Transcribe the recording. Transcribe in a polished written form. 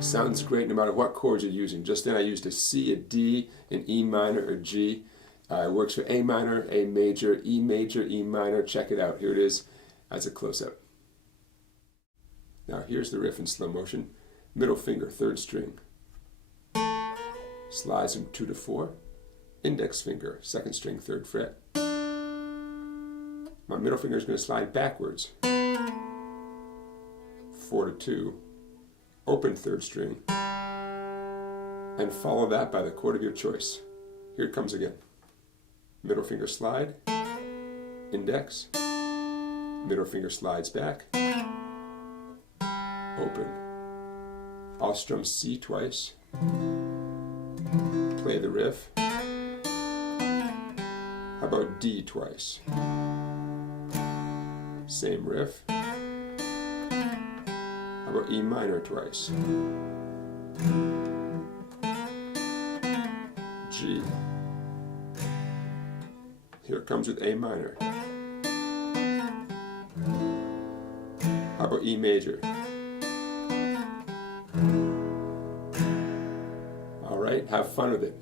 Sounds great no matter what chords you're using. Just then I used a C, a D, an E minor, or G. It works for A minor, A major, E minor. Check it out. Here it is as a close-up. Now here's the riff in slow motion. Middle finger, 3rd string. Slides from 2 to 4. Index finger, 2nd string, 3rd fret. My middle finger is going to slide backwards. 4 to 2. Open 3rd string. And follow that by the chord of your choice. Here it comes again. Middle finger slide. Index. Middle finger slides back. Open. I'll strum C twice. Play the riff. How about D twice? Same riff. How about E minor twice? G. Here it comes with A minor. How about E major? All right, have fun with it.